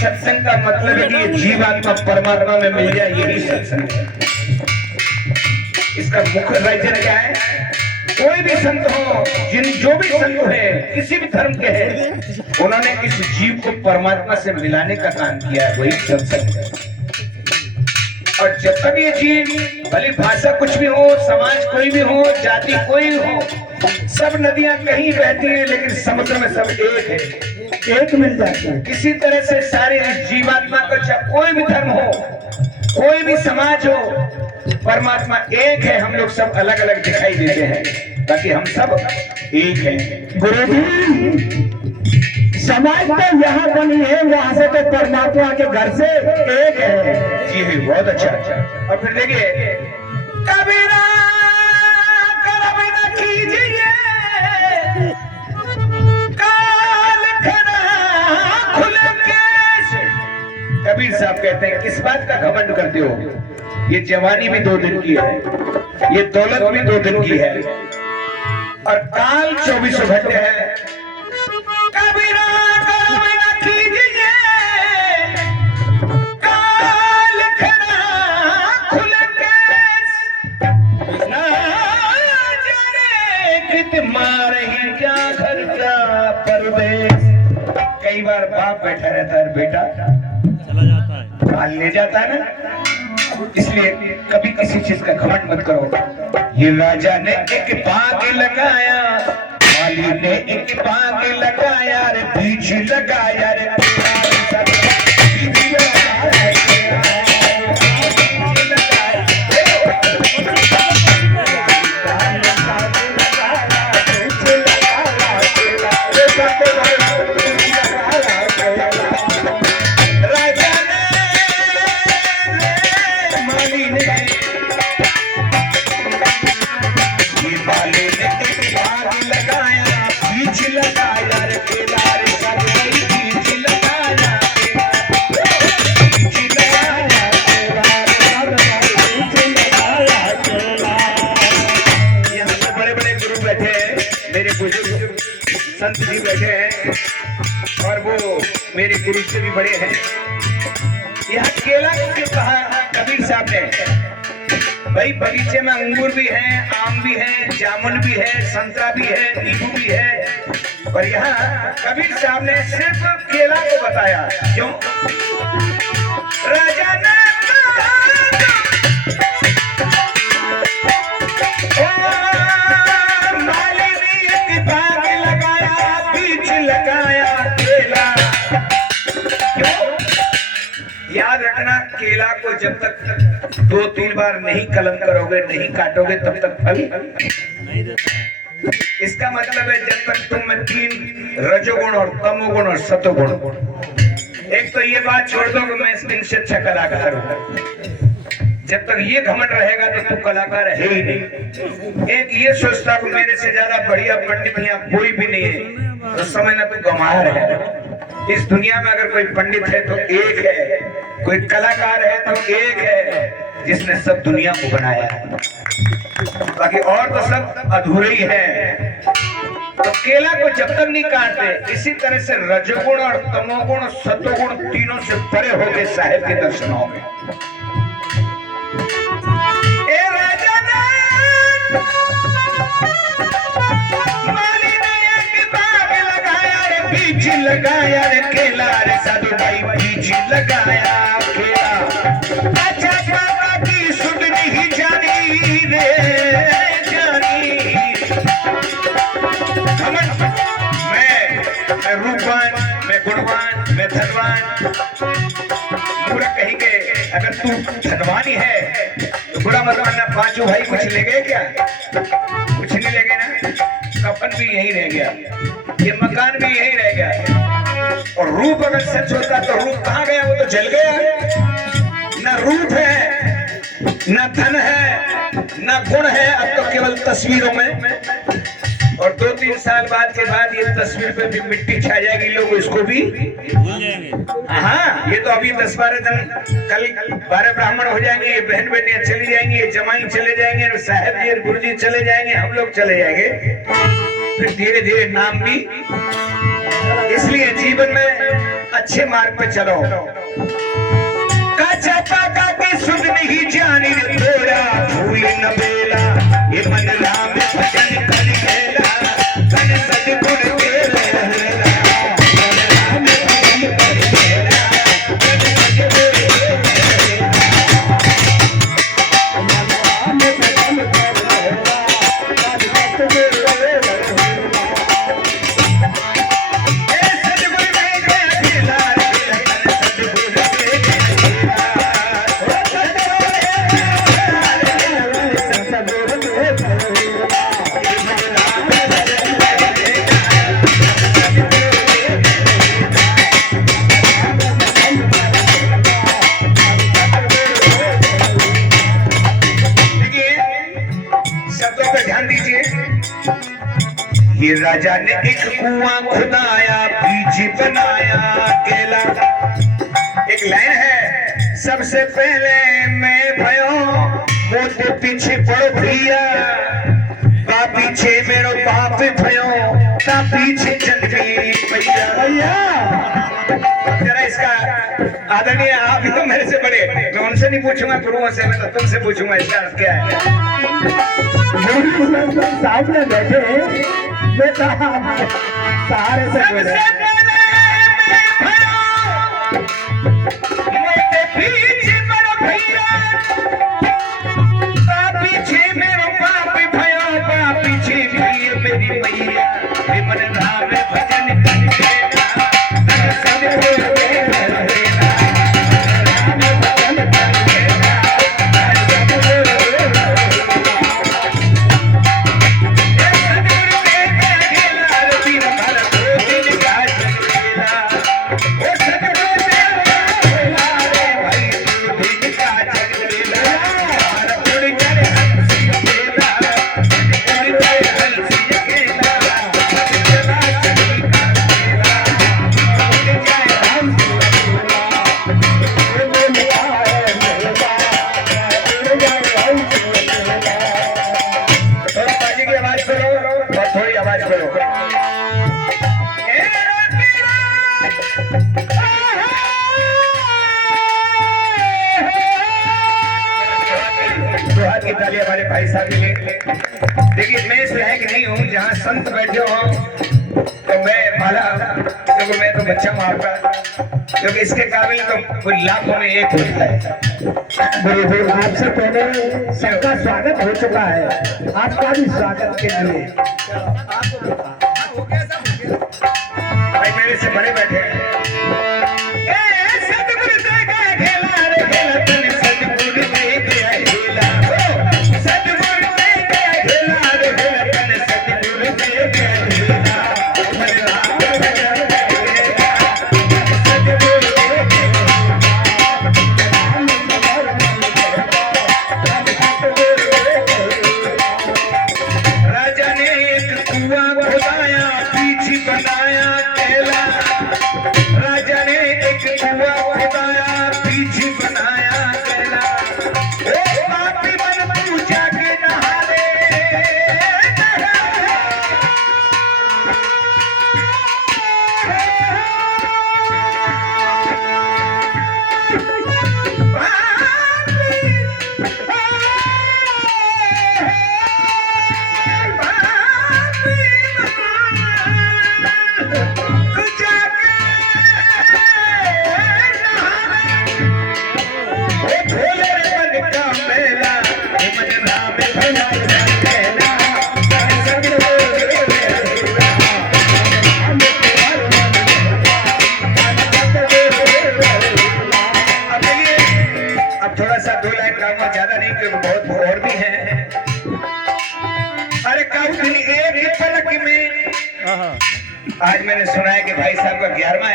सत्संग का मतलब है कि ये जीवात्मा परमात्मा में मिल जाए, यही सत्संग है। इसका मुख्य राज्य क्या है? कोई भी संत हो, जो भी संत है, किसी भी धर्म के हैं, उन्होंने इस जीव को परमात्मा से मिलाने का काम किया है, वही सत्संग है। और जब तक ये जीव, भले भाषा कुछ भी हो, समाज कोई भी हो, जाति कोई भी हो, सब नदियां कहीं बहती हैं, लेकिन समुद्र में सब एक है, एक मिल जाती है। किसी तरह से सारे जीवात्मा को, चाहे कोई भी धर्म हो, कोई भी समाज हो, परमात्मा एक है। हम लोग सब अलग अलग दिखाई देते हैं, बाकी हम सब एक हैं। गुरुजी, समाज तो यहाँ बनी है, वहां से तो परमात्मा के घर से एक है। जी है, बहुत अच्छा। और फिर देखिए, कबीरा कर्म न कीजिए, काल खड़ा खुले केश। कबीर साहब कहते हैं, किस बात का घमंड करते हो? ये जवानी भी 2 दिन की है, ये दौलत भी 2 दिन की है, और काल 24 घंटे है। कबीरा कर्म न कीजिए, काल खड़ा खुले केश। ना जाने कित मारे ही क्या घर क्या परदेश। कई बार बाप बैठा रहता है, बेटा चला जाता है, काल ले जाता है ना। इसलिए कभी किसी चीज का घमंड मत करो। ये राजा ने एक बाग लगाया, माली ने एक बाग लगाया रे, बीज लगाया रे, संत जी बैठे हैं, और वो मेरे गुरु से भी बड़े हैं। यहाँ केला क्यों कहा कबीर साहब ने? भाई बगीचे में अंगूर भी है, आम भी है, जामुन भी है, संतरा भी है, नींबू भी है, और यहाँ कबीर साहब ने सिर्फ केला को बताया। क्यों? राजा ने याद रखना, केला को जब तक 2-3 बार नहीं कलम करोगे, नहीं काटोगे, तब तक फल नहीं देता है। इसका मतलब है जब तक तुम में 3 रजोगुण और तमोगुण और सतोगुण, एक तो ये बात छोड़ दो कि मैं इनसे अच्छा कलाकार हूं, जब तक ये घमंड रहेगा तो तू कलाकार है ही नहीं। एक ये सोचता कि मेरे से ज्यादा बढ़िया पंडित यहाँ कोई भी नहीं है, तो समझना तू गंवार है। इस दुनिया में अगर कोई पंडित है तो एक है, कोई कलाकार है तो एक है, जिसने सब दुनिया को बनाया है, बाकी और तो सब अधूरे ही है। तो केला को जब तक नहीं काटते, इसी तरह से रजोगुण और तमोगुण और सतोगुण तीनों से परे होके साहेब के दर्शन होंगे। बीज लगाया रे केला रे, साधु भाई बीज लगाया केला। अच्छा बाबा की सुध नहीं जानी रे जानी। मैं रूपवान, मैं गुणवान, मैं धनवान। बुरा कहेंगे, अगर तू धनवान ही है तो बुरा मत मानना, 5 भाई कुछ ले गए क्या? कुछ नहीं ले गए ना। कफन भी यही रह गया, ये मकान भी यही रह गया। और रूप अगर सच होता तो रूप कहाँ गया? वो तो जल गया। ना रूप है, ना धन है, ना गुण है, अब तो केवल तस्वीरों में। और 2-3 साल बाद के बाद ये तस्वीर पे भी मिट्टी छा जाएगी, लोग इसको भी भूल जाएंगे। हाँ, ये तो अभी 10-12 दिन, कल 12 ब्राह्मण हो जाएंगे, ये बहन बेटियां चली जाएंगी, ये जमाई चले जाएंगे, साहब जी गुरु जी चले जाएंगे, हम लोग चले जाएंगे, फिर धीरे धीरे नाम भी। इसलिए जीवन में अच्छे मार्ग पे चलो। काचा पाका की सुध नहीं जानी रे थोड़ा भूल न बेला ये मन राम भजन कर गेला तन सदगुण के लहरा मन राम भजन कर गेला तन सदगुण के ये राजा ने एक कुआं खुदाया बीज बनाया अकेला। एक लाइन है, सबसे पहले मैं भयो मोटे पीछे पड़ो भैया बा पीछे मेरो बाप भयो ता पीछे चल गई भैया। जरा इसका आदरणीय आप ही तो मेरे से बड़े, मैं उनसे नहीं पूछूंगा गुरुओं से, मैं तो तुमसे पूछूंगा इसका अर्थ क्या है। सामने बैठे बेटा सहारे से बोले पीछे मेरो भैया पीछे मेरो बाप भयो बा पीछे मेरी मैया मन राम भजन कर गेला तन सदगुण के लहरा राम भजन कर गेला तन सदगुण की ताली हमारे भाई साहब के लिए। देखिए मैं इस लायक नहीं हूँ जहाँ संत बैठे हो तो मैं माला क्योंकि मैं तो बच्चा हूँ आपका, क्योंकि इसके काबिल तो कोई लाखों में एक होता है। गुरुदेव आपसे पहले सबका स्वागत हो चुका है, आपका भी स्वागत के लिए भाई मेरे से बड़े बैठे हैं। ज्यादा नहीं क्योंकि बहुत और भी हैं। अरे काउंसिल एक पलक में आज मैंने सुना है कि भाई साहब का 11वां